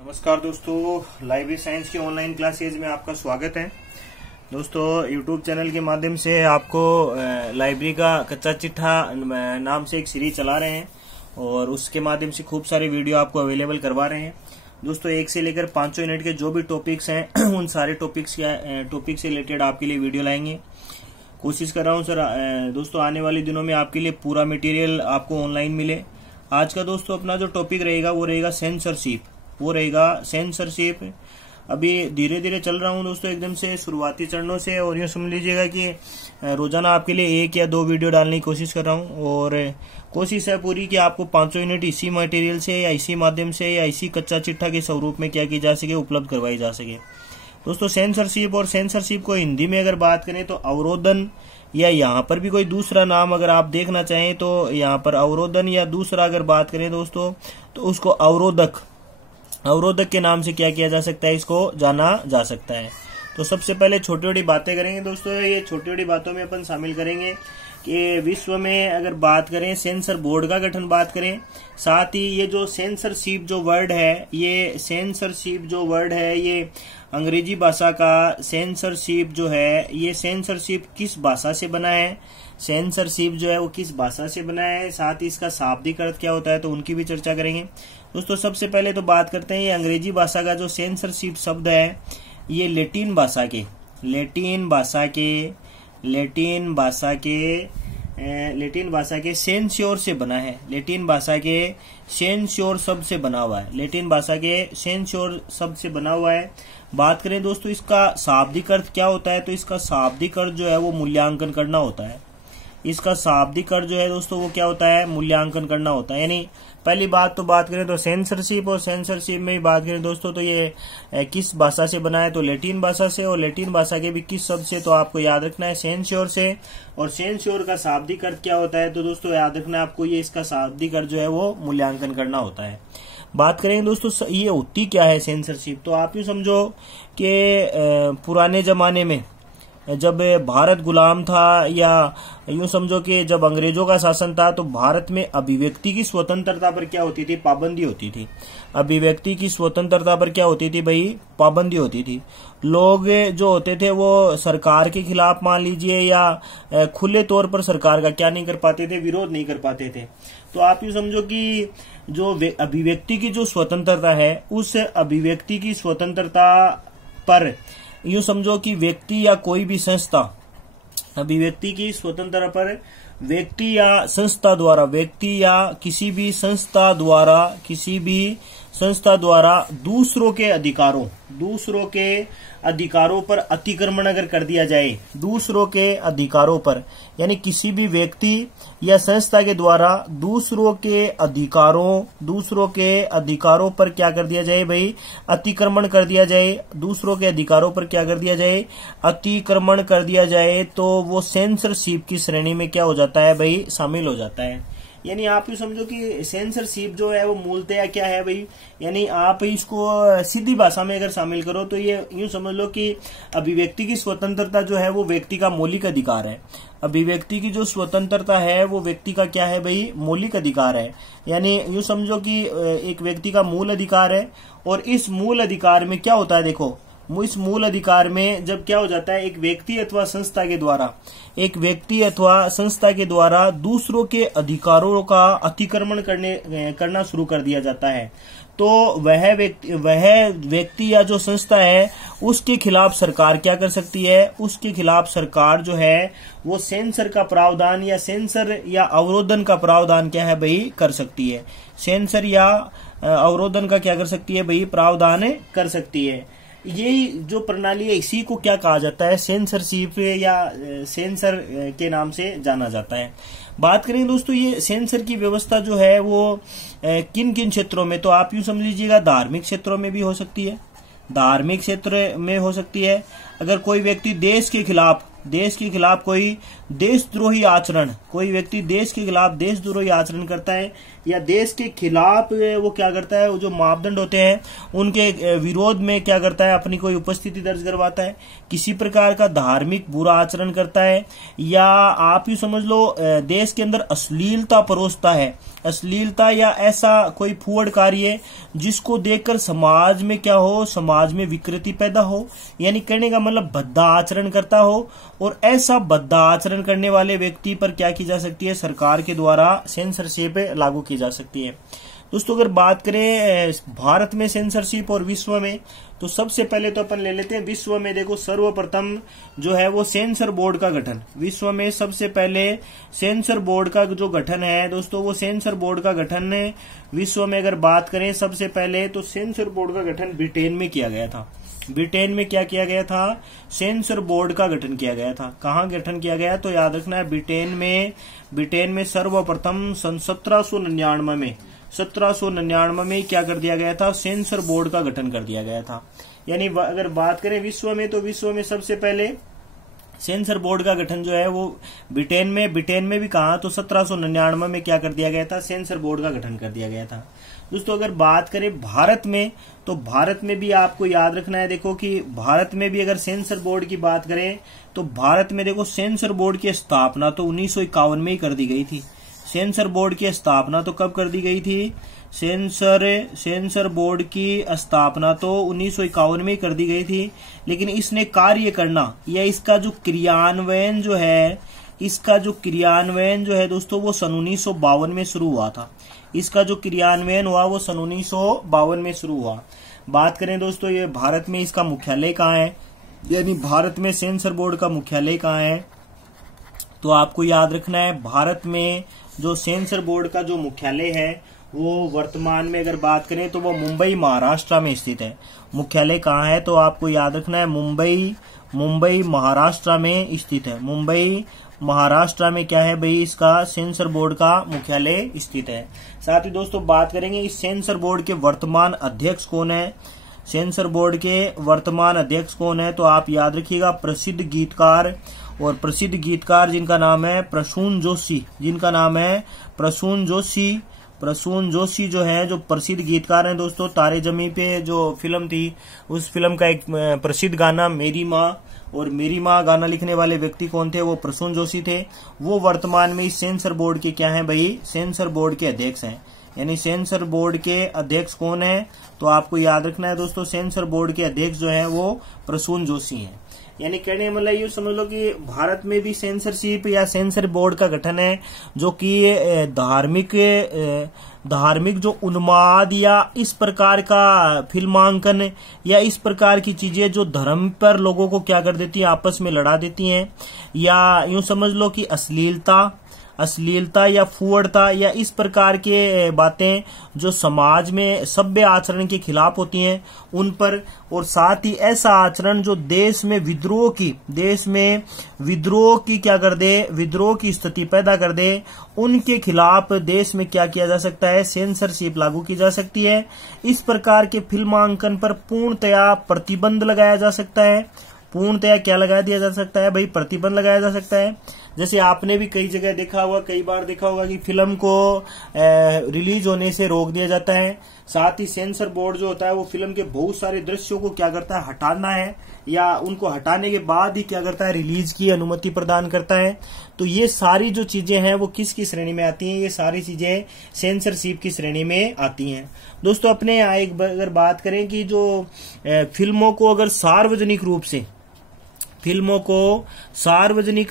नमस्कार दोस्तों, library science की ऑनलाइन क्लासेज में आपका स्वागत है। दोस्तों, यूट्यूब चैनल के माध्यम से आपको लाइब्रेरी का कच्चा चिट्ठा नाम से एक सीरीज चला रहे हैं और उसके माध्यम से खूब सारे वीडियो आपको अवेलेबल करवा रहे हैं। दोस्तों, 1 से लेकर 5 यूनिट के जो भी टॉपिक्स हैं उन सारे टॉपिक से रिलेटेड आपके लिए वीडियो लाएंगे। कोशिश कर रहा हूँ सर दोस्तों आने वाले दिनों में आपके लिए पूरा मटेरियल आपको ऑनलाइन मिले। आज का दोस्तों अपना जो टॉपिक रहेगा वो रहेगा सेंसरशिप। अभी धीरे धीरे चल रहा हूं दोस्तों, एकदम से शुरुआती चरणों से, और यूँ समझ लीजिएगा कि रोजाना आपके लिए 1 या 2 वीडियो डालने की कोशिश कर रहा हूं और कोशिश है पूरी कि आपको 5 यूनिट इसी मटेरियल से या इसी माध्यम से या इसी कच्चा चिट्ठा के स्वरूप में क्या की जा सके, उपलब्ध करवाई जा सके। दोस्तों, सेंसरशिप को हिंदी में अगर बात करें तो अवरोधन, या यहाँ पर भी कोई दूसरा नाम अगर आप देखना चाहें तो यहाँ पर अवरोधन, या दूसरा अगर बात करें दोस्तों तो उसको अवरोधक के नाम से क्या किया जा सकता है, इसको जाना जा सकता है। तो सबसे पहले छोटी छोटी बातें करेंगे दोस्तों। ये छोटी छोटी बातों में अपन शामिल करेंगे कि विश्व में अगर बात करें सेंसर बोर्ड का गठन बात करें, साथ ही ये जो सेंसरशिप जो वर्ड है ये अंग्रेजी भाषा का सेंसरशिप जो है, ये सेंसरशिप किस भाषा से बना है, सेंसरशिप जो है वो किस भाषा से बना है, साथ ही इसका शाब्दिक अर्थ क्या होता है, तो उनकी भी चर्चा करेंगे। दोस्तों, सबसे पहले तो बात करते हैं ये अंग्रेजी भाषा का जो सेंसरशिप शब्द है, ये लैटिन भाषा के सेंस्योर से बना है। लैटिन भाषा के सेंस्योर शब्द से बना हुआ है। बात करें दोस्तों इसका शाब्दिक अर्थ क्या होता है, तो इसका शाब्दिक अर्थ जो है वो मूल्यांकन करना होता है। इसका शाब्दिक अर्थ जो है दोस्तों वो क्या होता है, मूल्यांकन करना होता है। यानी पहली बात तो बात करें तो सेंसरशिप, और सेंसरशिप में ही बात करें दोस्तों तो ये किस भाषा से बना है, तो लैटिन भाषा से, और लैटिन भाषा के भी किस शब्द से, तो आपको याद रखना है सेंस्योर से। और सेंस्योर का शाब्दिक अर्थ क्या होता है, तो दोस्तों याद रखना है आपको, ये इसका शाब्दिक अर्थ जो है वो मूल्यांकन करना होता है। बात करेंगे दोस्तों ये होती क्या है सेंसरशिप, तो आप यूँ समझो कि पुराने जमाने में जब भारत गुलाम था, या यूं समझो कि जब अंग्रेजों का शासन था, तो भारत में अभिव्यक्ति की स्वतंत्रता पर क्या होती थी, पाबंदी होती थी। अभिव्यक्ति की स्वतंत्रता पर क्या होती थी भाई, पाबंदी होती थी। लोग जो होते थे वो सरकार के खिलाफ मान लीजिए या खुले तौर पर सरकार का क्या नहीं कर पाते थे, विरोध नहीं कर पाते थे। तो आप यूं समझो कि जो अभिव्यक्ति की जो स्वतंत्रता है, उस अभिव्यक्ति की स्वतंत्रता पर यूं समझो कि व्यक्ति या कोई भी संस्था, अभिव्यक्ति की स्वतंत्रता पर व्यक्ति या किसी भी संस्था द्वारा दूसरों के अधिकारों पर अतिक्रमण अगर कर दिया जाए, दूसरों के अधिकारों पर, यानी किसी भी व्यक्ति या संस्था के द्वारा दूसरों के अधिकारों पर क्या कर दिया जाए भाई, अतिक्रमण कर दिया जाए। दूसरों के अधिकारों पर क्या कर दिया जाए, अतिक्रमण कर दिया जाए, तो वो सेंसरशिप की श्रेणी में क्या हो जाता है भाई, शामिल हो जाता है। यानी आप यूँ समझो कि सेंसरशिप जो है वो मूलतः क्या है भाई, यानी आप इसको सीधी भाषा में अगर शामिल करो तो ये यूँ समझ लो कि अभिव्यक्ति की स्वतंत्रता जो है वो व्यक्ति का मौलिक अधिकार है। अभिव्यक्ति की जो स्वतंत्रता है वो व्यक्ति का क्या है भाई, मौलिक अधिकार है। यानी यूँ समझो कि एक व्यक्ति का मूल अधिकार है, और इस मूल अधिकार में क्या होता है, देखो इस मूल अधिकार में जब क्या हो जाता है, एक व्यक्ति अथवा संस्था के द्वारा दूसरों के अधिकारों का अतिक्रमण करना शुरू कर दिया जाता है, तो वह व्यक्ति या जो संस्था है उसके खिलाफ सरकार क्या कर सकती है, उसके खिलाफ सरकार जो है वो सेंसर का प्रावधान या सेंसर या अवरोधन का प्रावधान क्या है भाई, कर सकती है। सेंसर या अवरोधन का क्या कर सकती है भाई, प्रावधान कर सकती है। यही जो प्रणाली है इसी को क्या कहा जाता है, सेंसरशिप या सेंसर के नाम से जाना जाता है। बात करें दोस्तों ये सेंसर की व्यवस्था जो है वो किन किन क्षेत्रों में, तो आप यूं समझ लीजिएगा धार्मिक क्षेत्रों में भी हो सकती है, धार्मिक क्षेत्र में हो सकती है। अगर कोई व्यक्ति देश के खिलाफ कोई व्यक्ति देश के खिलाफ देशद्रोही आचरण करता है, या देश के खिलाफ वो क्या करता है, वो जो मापदंड होते हैं उनके विरोध में क्या करता है, अपनी कोई उपस्थिति दर्ज करवाता है, किसी प्रकार का धार्मिक बुरा आचरण करता है, या आप ही समझ लो देश के अंदर अश्लीलता परोसता है, अश्लीलता या ऐसा कोई फूहड़ कार्य जिसको देखकर समाज में क्या हो, समाज में विकृति पैदा हो, यानी कहने का मतलब भद्दा आचरण करता हो। और ऐसा भद्दा आचरण करने वाले व्यक्ति पर क्या की जा सकती है, सरकार के द्वारा सेंसरशिप लागू की जा सकती है। दोस्तों अगर बात करें भारत में सेंसरशिप और विश्व में, तो सबसे पहले तो अपन ले लेते हैं विश्व में। देखो सर्वप्रथम जो है वो सेंसर बोर्ड का गठन, विश्व में सबसे पहले सेंसर बोर्ड का जो गठन है दोस्तों, वो सेंसर बोर्ड का गठन विश्व में अगर बात करें सबसे पहले तो सेंसर बोर्ड का गठन ब्रिटेन में किया गया था। ब्रिटेन में क्या किया गया था, सेंसर बोर्ड का गठन किया गया था। कहाँ गठन किया गया, तो याद रखना है ब्रिटेन में सर्वप्रथम सन 1799 में क्या कर दिया गया था, सेंसर बोर्ड का गठन कर दिया गया था। यानी अगर बात करें विश्व में, तो विश्व में सबसे पहले सेंसर बोर्ड का गठन जो है वो ब्रिटेन में भी कहा, तो 1799 में क्या कर दिया गया था, सेंसर बोर्ड का गठन कर दिया गया था। दोस्तों अगर बात करें भारत में, तो भारत में भी आपको याद रखना है, देखो कि भारत में भी अगर सेंसर बोर्ड की बात करें तो भारत में देखो सेंसर बोर्ड की स्थापना तो 1951 में ही कर दी गई थी। सेंसर बोर्ड की स्थापना तो कब कर दी गई थी, सेंसर बोर्ड की स्थापना तो 1951 में ही कर दी गई थी, लेकिन इसने कार्य करना या इसका जो क्रियान्वयन जो है दोस्तों वो सन 1952 में शुरू हुआ था। इसका जो क्रियान्वयन हुआ वो सन 1952 में शुरू हुआ। बात करें दोस्तों ये भारत में इसका मुख्यालय कहाँ है, यानी भारत में सेंसर बोर्ड का मुख्यालय कहाँ है, तो आपको याद रखना है भारत में जो सेंसर बोर्ड का जो मुख्यालय है वो वर्तमान में अगर बात करें तो वो मुंबई महाराष्ट्र में स्थित है। मुख्यालय कहाँ है, तो आपको याद रखना है मुंबई महाराष्ट्र में स्थित है। मुंबई महाराष्ट्र में क्या है भाई, इसका सेंसर बोर्ड का मुख्यालय स्थित है। साथ ही दोस्तों बात करेंगे इस सेंसर बोर्ड के वर्तमान अध्यक्ष कौन है। सेंसर बोर्ड के वर्तमान अध्यक्ष कौन है, तो आप याद रखिएगा प्रसिद्ध गीतकार जिनका नाम है प्रसून जोशी जो है, जो प्रसिद्ध गीतकार हैं दोस्तों। तारे जमी पे जो फिल्म थी, उस फिल्म का एक प्रसिद्ध गाना मेरी माँ, और मेरी माँ गाना लिखने वाले व्यक्ति कौन थे, वो प्रसून जोशी थे। वो वर्तमान में इस सेंसर बोर्ड के क्या है भाई, सेंसर बोर्ड के अध्यक्ष हैं। यानी सेंसर बोर्ड के अध्यक्ष कौन है, तो आपको याद रखना है दोस्तों सेंसर बोर्ड के अध्यक्ष जो है वो प्रसून जोशी हैं। यानी कहने मतलब ये समझ लो कि भारत में भी सेंसरशिप या सेंसर बोर्ड का गठन है, जो कि धार्मिक जो उन्माद या इस प्रकार का फिल्मांकन या इस प्रकार की चीजें जो धर्म पर लोगों को क्या कर देती हैं, आपस में लड़ा देती हैं, या यूं समझ लो कि अश्लीलता या फुहड़ता या इस प्रकार के बातें जो समाज में सभ्य आचरण के खिलाफ होती हैं उन पर, और साथ ही ऐसा आचरण जो देश में विद्रोह की क्या कर दे, विद्रोह की स्थिति पैदा कर दे, उनके खिलाफ देश में क्या किया जा सकता है, सेंसरशिप लागू की जा सकती है। इस प्रकार के फिल्मांकन पर पूर्णतया प्रतिबंध लगाया जा सकता है। पूर्णतया क्या लगा दिया जा सकता है भाई, प्रतिबंध लगाया जा सकता है। जैसे आपने भी कई बार देखा होगा कि फिल्म को रिलीज होने से रोक दिया जाता है। साथ ही सेंसर बोर्ड जो होता है वो फिल्म के बहुत सारे दृश्यों को क्या करता है, हटाना है, या उनको हटाने के बाद ही क्या करता है, रिलीज की अनुमति प्रदान करता है। तो ये सारी जो चीजें हैं वो किसकी श्रेणी में आती हैं, ये सारी चीजें सेंसरशिप की श्रेणी में आती हैं। दोस्तों अपने यहाँ एक अगर बात करें कि जो फिल्मों को अगर सार्वजनिक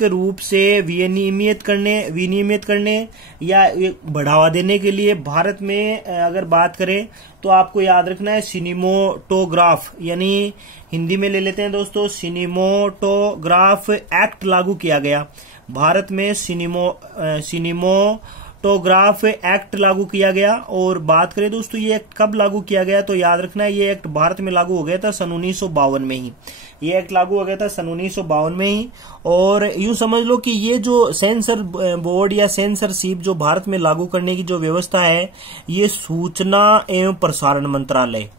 रूप से विनियमित करने या बढ़ावा देने के लिए भारत में अगर बात करें तो आपको याद रखना है सिनेमोटोग्राफ, यानी हिंदी में ले लेते हैं दोस्तों, सिनेमोटोग्राफ एक्ट लागू किया गया। भारत में सिनेमोटोग्राफ एक्ट लागू किया गया। और बात करें दोस्तों ये एक्ट कब लागू किया गया, तो याद रखना है ये एक्ट भारत में लागू हो गया था सन 1952 में ही। ये एक्ट लागू हो गया था सन 1952 में ही। और यूं समझ लो कि ये जो सेंसर बोर्ड या सेंसरशिप जो भारत में लागू करने की जो व्यवस्था है, ये सूचना एवं प्रसारण मंत्रालय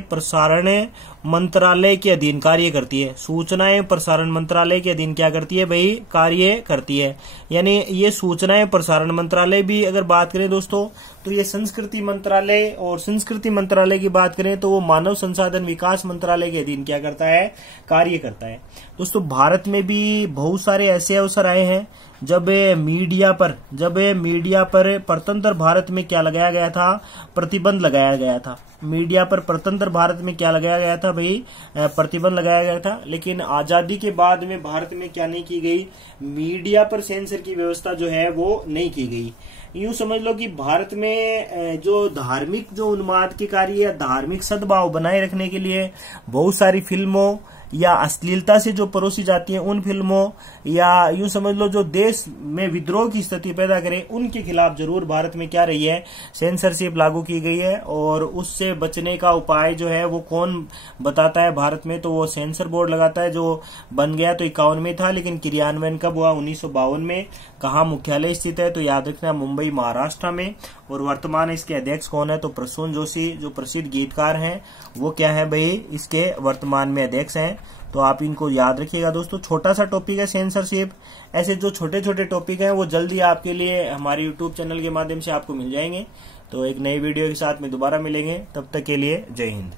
प्रसारण मंत्रालय के अधीन कार्य करती है। सूचना एवं प्रसारण मंत्रालय के अधीन क्या करती है भाई, कार्य करती है। यानी ये सूचना एवं प्रसारण मंत्रालय भी अगर बात करें दोस्तों तो ये संस्कृति मंत्रालय, और संस्कृति मंत्रालय की बात करें तो वो मानव संसाधन विकास मंत्रालय के अधीन क्या करता है, कार्य करता है। दोस्तों भारत में भी बहुत सारे ऐसे अवसर आए हैं जब मीडिया पर स्वतंत्र भारत में क्या लगाया गया था, प्रतिबंध लगाया गया था। मीडिया पर स्वतंत्र भारत में क्या लगाया गया था भाई, प्रतिबंध लगाया गया था। लेकिन आजादी के बाद में भारत में क्या नहीं की गई, मीडिया पर सेंसर की व्यवस्था जो है वो नहीं की गई। यूं समझ लो कि भारत में जो धार्मिक जो उन्माद के कार्य या धार्मिक सद्भाव बनाए रखने के लिए बहुत सारी फिल्मों या अश्लीलता से जो परोसी जाती है उन फिल्मों, या यूं समझ लो जो देश में विद्रोह की स्थिति पैदा करे, उनके खिलाफ जरूर भारत में क्या रही है, सेंसरशिप लागू की गई है। और उससे बचने का उपाय जो है वो कौन बताता है भारत में, तो वो सेंसर बोर्ड लगाता है, जो बन गया तो 51 में था, लेकिन क्रियान्वयन कब हुआ, 1952 में। कहाँ मुख्यालय स्थित है, तो याद रखना मुंबई महाराष्ट्र में। और वर्तमान इसके अध्यक्ष कौन है, तो प्रसून जोशी जो प्रसिद्ध गीतकार हैं वो क्या है भाई, इसके वर्तमान में अध्यक्ष हैं। तो आप इनको याद रखिएगा दोस्तों। छोटा सा टॉपिक है सेंसरशिप। ऐसे जो छोटे छोटे टॉपिक हैं वो जल्दी आपके लिए हमारे यूट्यूब चैनल के माध्यम से आपको मिल जाएंगे। तो एक नई वीडियो के साथ में दोबारा मिलेंगे, तब तक के लिए जय हिंद।